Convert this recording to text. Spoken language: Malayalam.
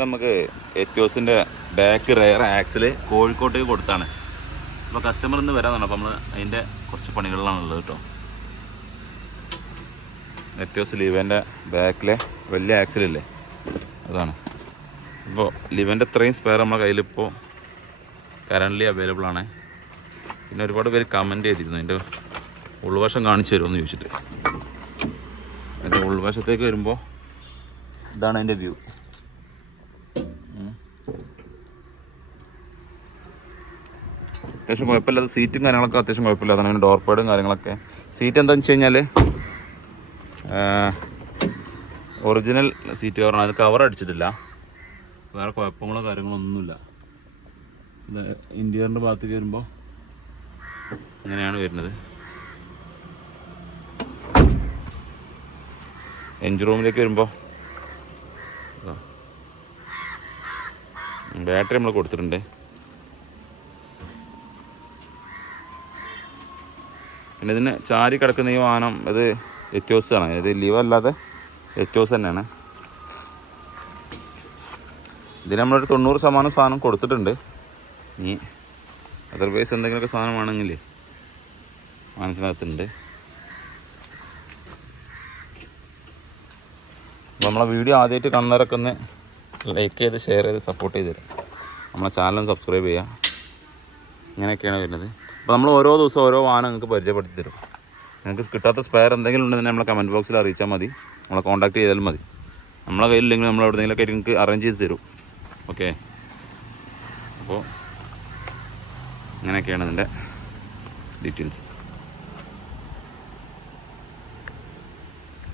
നമുക്ക് എത്തിയോസിൻ്റെ ബാക്ക് റെയർ ആക്സിൽ കോഴിക്കോട്ടേക്ക് കൊടുത്താണ്. അപ്പോൾ കസ്റ്റമർ ഇന്ന് വരാമെന്നാണ്. അപ്പോൾ നമ്മൾ അതിൻ്റെ കുറച്ച് പണികളിലാണുള്ളത് കേട്ടോ. എത്തിയോസ് ലിവൻ്റെ ബാക്കിലെ വലിയ ആക്സിലില്ലേ, അതാണ്. അപ്പോൾ ലിവൻ്റെ ഇത്രയും സ്പെയർ നമ്മുടെ കയ്യിലിപ്പോൾ കറൻ്റ്ലി അവൈലബിൾ ആണ്. പിന്നെ ഒരുപാട് പേര് കമൻറ്റ് ചെയ്തിരുന്നു അതിൻ്റെ ഉൾവശം കാണിച്ചു തരുമെന്ന് ചോദിച്ചിട്ട്. അതിൻ്റെ ഉൾവശത്തേക്ക് വരുമ്പോൾ ഇതാണ് അതിൻ്റെ വ്യൂ. അത്യാവശ്യം കുഴപ്പമില്ലാത്ത സീറ്റും കാര്യങ്ങളൊക്കെ അത്യാവശ്യം കുഴപ്പമില്ലാതാണ്. അതിന് ഡോർ പാഡും കാര്യങ്ങളൊക്കെ. സീറ്റ് എന്താണെന്ന് വെച്ച് കഴിഞ്ഞാൽ ഒറിജിനൽ സീറ്റ് കവറാണ്. അത് കവർ അടിച്ചിട്ടില്ല, വേറെ കുഴപ്പങ്ങളോ കാര്യങ്ങളോ ഒന്നുമില്ല. ഇത് ഇൻറ്റീരിയറിൻ്റെ ഭാഗത്തേക്ക് വരുമ്പോൾ ഇങ്ങനെയാണ് വരുന്നത്. എൻജിൻ റൂമിലേക്ക് വരുമ്പോൾ ബാറ്ററി നമ്മൾ കൊടുത്തിട്ടുണ്ട്. പിന്നെ ഇതിന് ചാരി കിടക്കുന്ന ഈ വാഹനം അത് എത്തിയോസാണ്. ഇത് ലീവ് അല്ലാതെ എത്തിയോസ് തന്നെയാണ്. ഇതിന് നമ്മളൊരു 90% സാധനം കൊടുത്തിട്ടുണ്ട്. ഇനി അതർവൈസ് എന്തെങ്കിലുമൊക്കെ സാധനമാണെങ്കിൽ വാഹനത്തിനകത്തുണ്ട്. അപ്പോൾ നമ്മളെ വീഡിയോ ആദ്യമായിട്ട് കാണുന്നവരൊക്കെ ഒന്ന് ലൈക്ക് ചെയ്ത് ഷെയർ ചെയ്ത് സപ്പോർട്ട് ചെയ്ത് തരും. നമ്മളെ ചാനലും സബ്സ്ക്രൈബ് ചെയ്യുക. ഇങ്ങനെയൊക്കെയാണ് വരുന്നത്. അപ്പോൾ നമ്മൾ ഓരോ ദിവസം ഓരോ വാഹനം നിങ്ങൾക്ക് പരിചയപ്പെടുത്തി തരും. നിങ്ങൾക്ക് കിട്ടാത്ത സ്പെയർ എന്തെങ്കിലും ഉണ്ടെങ്കിൽ നമ്മളെ കമൻറ്റ് ബോക്സിൽ അറിയിച്ചാൽ മതി. നമ്മളെ കോൺടാക്ട് ചെയ്താലും മതി. നമ്മളെ കയ്യിലില്ലെങ്കിൽ നമ്മൾ എവിടെയെങ്കിലുമൊക്കെ നിങ്ങൾക്ക് അറേഞ്ച് ചെയ്ത് തരും. ഓക്കെ, അപ്പോൾ ഇങ്ങനെയൊക്കെയാണ് ഇതിൻ്റെ ഡീറ്റെയിൽസ്.